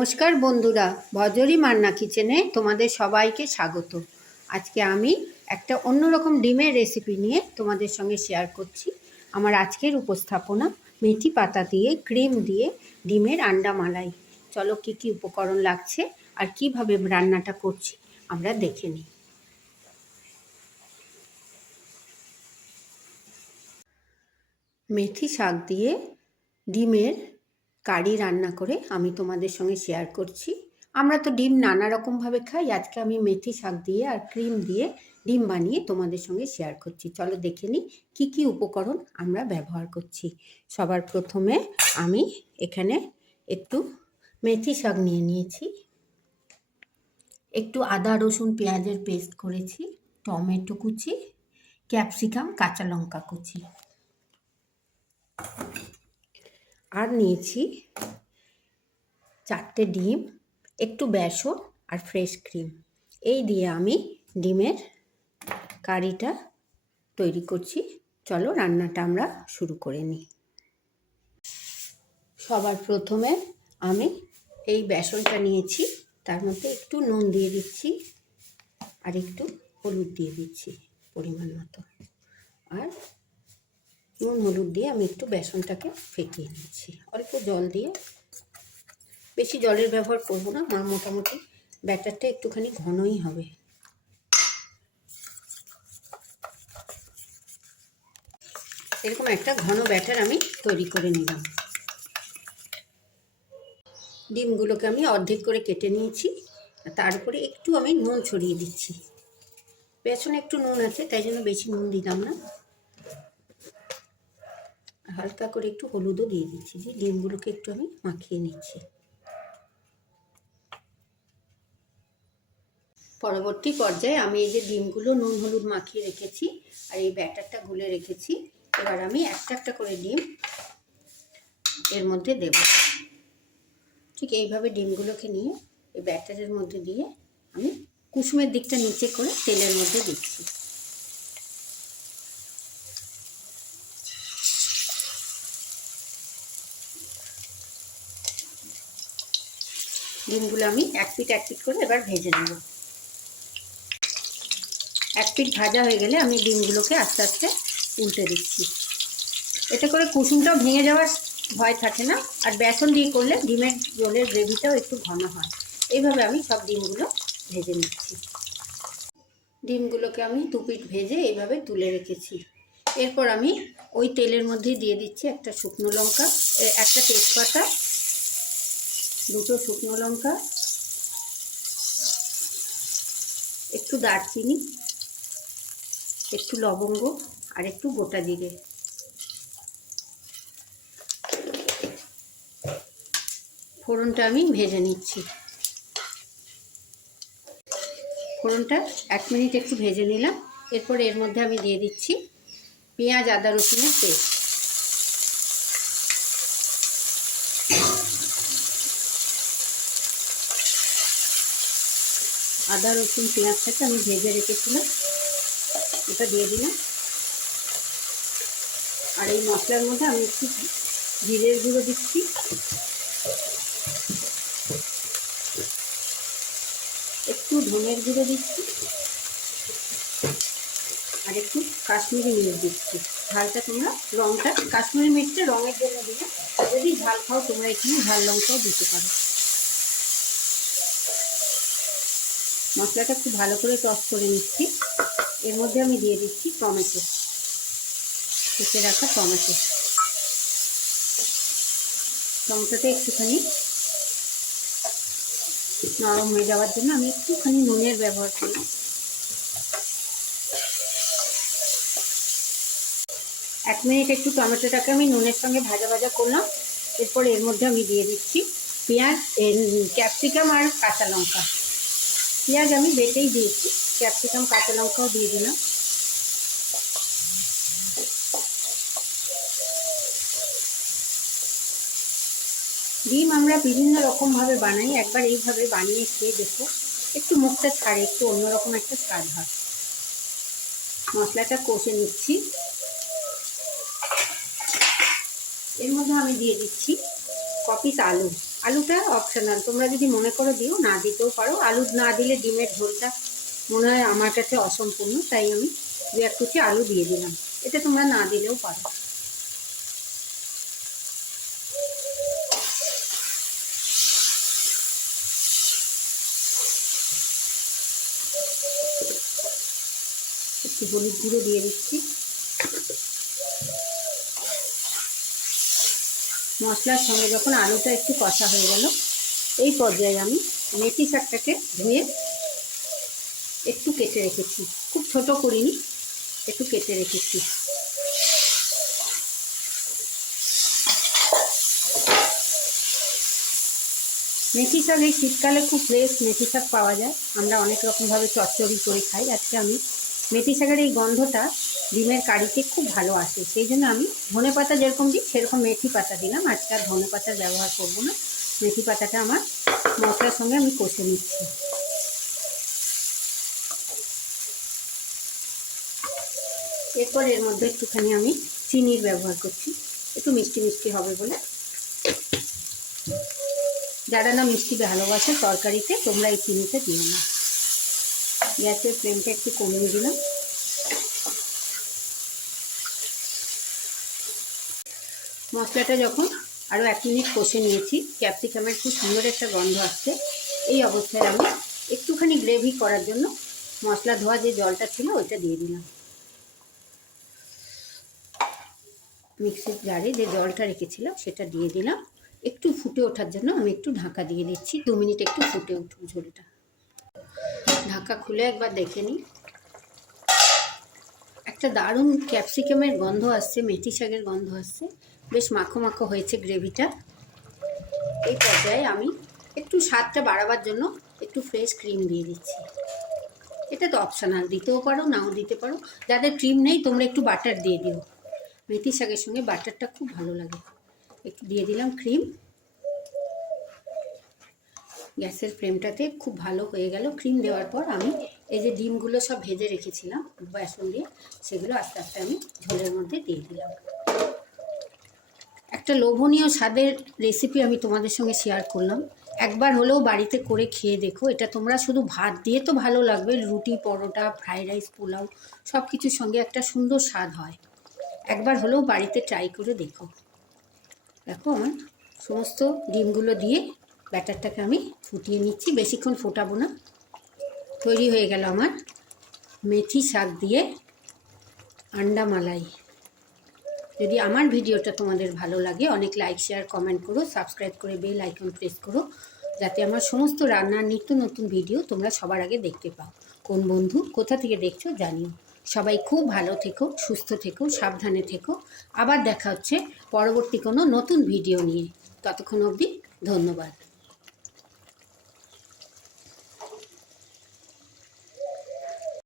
নমস্কার বন্ধুরা, ভজরি মান্না কিচেনে তোমাদের সবাইকে স্বাগত। আজকে আমি একটা অন্যরকম ডিমের রেসিপি নিয়ে তোমাদের সঙ্গে শেয়ার করছি। আমার আজকের উপস্থাপনা মেথি পাতা দিয়ে ক্রিম দিয়ে ডিমের আন্ডা মালাই। চলো কি কি উপকরণ লাগছে আর কিভাবে রান্নাটা করছি আমরা দেখে নিই। মেথি শাক দিয়ে ডিমের কারি রান্না করে আমি তোমাদের সঙ্গে শেয়ার করছি। আমরা তো ডিম নানা রকমভাবে খাই, আজকে আমি মেথি শাক দিয়ে আর ক্রিম দিয়ে ডিম বানিয়ে তোমাদের সঙ্গে শেয়ার করছি। চলো দেখে নিই কী কী উপকরণ আমরা ব্যবহার করছি। সবার প্রথমে আমি এখানে একটু মেথি শাক নিয়ে নিয়েছি, একটু আদা রসুন পেঁয়াজের পেস্ট করেছি, টমেটো কুচি, ক্যাপসিকাম, কাঁচা লঙ্কা কুচি, আর নিয়েছি 4টে ডিম, একটু বেসন আর ফ্রেশ ক্রিম। এই দিয়ে আমি ডিমের কারিটা তৈরি করছি। চলো রান্নাটা আমরা শুরু করে নিই। সবার প্রথমে আমি এই বেসনটা নিয়েছি, তার মধ্যে একটু নুন দিয়ে দিচ্ছি আর একটু হলুদ দিয়ে দিচ্ছি পরিমাণ মতো। আর নুন হলুদ দিয়ে আমি একটু বেসনটাকে ফেটিয়ে নিচ্ছি অল্প জল দিয়ে। বেশি জলের ব্যবহার করব না, আমার মোটামুটি ব্যাটারটা একটুখানি ঘনই হবে। এরকম একটা ঘন ব্যাটার আমি তৈরি করে নিলাম। ডিমগুলোকে আমি অর্ধেক করে কেটে নিয়েছি, তার উপরে একটু আমি নুন ছড়িয়ে দিচ্ছি। বেসনে একটু নুন আছে তাই জন্য বেশি নুন দিলাম না, হালকা করে একটু হলুদও দিয়ে দিচ্ছি। দিয়ে ডিমগুলোকে একটু আমি মাখিয়ে নিচ্ছি। পরবর্তী পর্যায়ে আমি এই যে ডিমগুলো নুন হলুদ মাখিয়ে রেখেছি আর এই ব্যাটারটা গুলে রেখেছি, এবার আমি একটা একটা করে ডিম এর মধ্যে দেব। ঠিক এইভাবে ডিমগুলোকে নিয়ে এই ব্যাটারের মধ্যে দিয়ে আমি কুসুমের দিকটা নিচে করে তেলের মধ্যে দিচ্ছি। ডিমগুলো আমি এক পিঠ করে এবার ভেজে নেব। এক পিঠ ভাজা হয়ে গেলে আমি ডিমগুলোকে আস্তে আস্তে উল্টে দিচ্ছি। এতে করে কুসুমটাও ভেঙে যাওয়ার ভয় থাকে না, আর বেসন দিয়ে করলে ডিমের ঝোলের গ্রেভিটাও একটু ঘন হয়। এইভাবে আমি সব ডিমগুলো ভেজে নিচ্ছি। ডিমগুলোকে আমি 2 পিঠ ভেজে এইভাবে তুলে রেখেছি। এরপর আমি ওই তেলের মধ্যেই দিয়ে দিচ্ছি একটা শুকনো লঙ্কা, একটা তেজপাতা, 2টো শুকনো লঙ্কা, একটু দারচিনি, একটু লবঙ্গ আর একটু গোটা জিরে। ফোড়নটা আমি ভেজে নিচ্ছি। ফোড়নটা 1 মিনিট একটু ভেজে নিলাম। এরপর এর মধ্যে আমি দিয়ে দিচ্ছি পেঁয়াজ আদা রসুনের পেস্ট। আদা রসুন পেঁয়াজটাকে আমি ভেজে রেখেছিলাম, এটা দিয়ে দিলাম। আর এই মশলার মধ্যে আমি একটু জিরের গুঁড়ো দিচ্ছি, একটু ধনের গুঁড়ো দিচ্ছি আর একটু কাশ্মীরি মির্চ দিচ্ছি। ঝালটা তোমরা রঙটা কাশ্মীরি মির্চটা রঙের জন্য দিলে, যদি ঝাল খাও তোমরা এখানে ঝাল লঙ্কাও দিতে পারো। মশলাটা খুব ভালো করে টস করে নিচ্ছি। এর মধ্যে আমি দিয়ে দিচ্ছি টমেটো, কেটে রাখা টমেটো। টমেটোটা একটুখানি নরম হয়ে যাওয়ার জন্য আমি একটুখানি নুনের ব্যবহার করি। এক মিনিট একটু টমেটোটাকে আমি নুনের সঙ্গে ভাজা ভাজা করলাম। এরপর এর মধ্যে আমি দিয়ে দিচ্ছি পেঁয়াজ, ক্যাপসিকাম আর কাঁচা লঙ্কা। পেঁয়াজ আমি বেটেই দিয়েছি, ক্যাপসিকাম কাঁচা লঙ্কাও দিয়ে দিলাম। ডিম আমরা বিভিন্ন রকমভাবে বানাই, একবার এইভাবে বানিয়ে খেয়ে দেখো, একটু মুখটা ছাড়ে, একটু অন্যরকম একটা স্বাদ হয়। মশলাটা কষে নিচ্ছি। এর মধ্যে আমি দিয়ে দিচ্ছি ক পিস আলু। আলুটা অপশনাল, তোমরা যদি মনে করো দিও, না দিতেও পারো। আলু না দিলে ডিমের ঝোলটা মনে হয় আমার কাছে অসম্পূর্ণ, তাই আমি 2-1 কুচি আলু দিয়ে দিলাম। এটা তোমরা না দিলেও পারো। একটু হলুদ গুঁড়ো দিয়ে দিচ্ছি। মশলার সঙ্গে যখন আলুটা একটু কষা হয়ে গেল, এই পর্যায়ে আমি মেথি শাকটাকে ধুয়ে একটু কেটে রেখেছি, খুব ছোট করিনি, একটু কেটে রেখেছি। মেথি শাক এই শীতকালে খুব ফ্রেশ মেথি শাক পাওয়া যায়, আমরা অনেক রকমভাবে চচ্চড়ি করে খাই। আজকে আমি মেথি শাকের এই গন্ধটা ডিমের কারিতে খুব ভালো আসে, সেই জন্য আমি ধনে পাতা যেরকম দিই সেরকম মেথি পাতা দিলাম। আজকে আর ধনে পাতার ব্যবহার করব না, মেথি পাতাটা আমার মশলার সঙ্গে আমি কষে নিচ্ছি। এরপর এর মধ্যে একটুখানি আমি চিনির ব্যবহার করছি, একটু মিষ্টি মিষ্টি হবে বলে। যারা না মিষ্টি ভালোবাসে তরকারিতে, তোমরা এই চিনিটা দিও না। গ্যাসের ফ্লেমটা একটু কমিয়ে দিলাম। মশলাটা যখন আরও 1 মিনিট কষে নিয়েছি, ক্যাপসিকামের খুব সুন্দর একটা গন্ধ আসছে। এই অবস্থায় আমি একটুখানি গ্রেভি করার জন্য মশলা ধোয়া যে জলটা ছিল ওইটা দিয়ে দিলাম। মিক্সির জারে যে জলটা রেখেছিলাম সেটা দিয়ে দিলাম। একটু ফুটে ওঠার জন্য আমি একটু ঢাকা দিয়ে দিচ্ছি, 2 মিনিট একটু ফুটে উঠুক ঝোলটা। ঢাকা খুলে একবার দেখে নিই। একটা দারুণ ক্যাপসিকামের গন্ধ আসছে, মেথি শাকের গন্ধ আসছে, বেশ মাখো মাখো হয়েছে গ্রেভিটা। এই পর্যায়ে আমি একটু স্বাদটা বাড়াবার জন্য একটু ফ্রেশ ক্রিম দিয়ে দিচ্ছি। এটা তো অপশনাল, দিতেও পারো নাও দিতে পারো। যাদের ক্রিম নেই তোমরা একটু বাটার দিয়ে দিও, মেথি শাকের সঙ্গে বাটারটা খুব ভালো লাগে। একটু দিয়ে দিলাম ক্রিম। গ্যাসের ফ্লেমটাতে খুব ভালো হয়ে গেল। ক্রিম দেওয়ার পর আমি এই যে ডিমগুলো সব ভেজে রেখেছিলাম বেসন দিয়ে, সেগুলো আস্তে আস্তে আমি ঝোলের মধ্যে দিয়ে দিলাম। একটা লোভনীয় স্বাদের রেসিপি আমি তোমাদের সঙ্গে শেয়ার করলাম। একবার হলেও বাড়িতে করে খেয়ে দেখো। এটা তোমরা শুধু ভাত দিয়ে তো ভালো লাগবে, রুটি, পরোটা, ফ্রাইড রাইস, পোলাও সব কিছুর সঙ্গে একটা সুন্দর স্বাদ হয়। একবার হলেও বাড়িতে ট্রাই করে দেখো। দেখো আমার সমস্ত ডিমগুলো দিয়ে ব্যাটারটাকে আমি ফুটিয়ে নিচ্ছি, বেশিক্ষণ ফোটাবো না। তৈরি হয়ে গেল আমার মেথি শাক দিয়ে আন্ডা মালাই। যদি আমার ভিডিওটা তোমাদের ভালো লাগে, অনেক লাইক, শেয়ার, কমেন্ট করো, সাবস্ক্রাইব করে বেল আইকন প্রেস করো, যাতে আমার সমস্ত রান্নার নিত্য নতুন ভিডিও তোমরা সবার আগে দেখতে পাও। কোন বন্ধু কোথা থেকে দেখছো জানিও। সবাই খুব ভালো থেকো, সুস্থ থেকো, সাবধানে থেকো। আবার দেখা হচ্ছে পরবর্তী কোনো নতুন ভিডিও নিয়ে। ততক্ষণ অবধি ধন্যবাদ।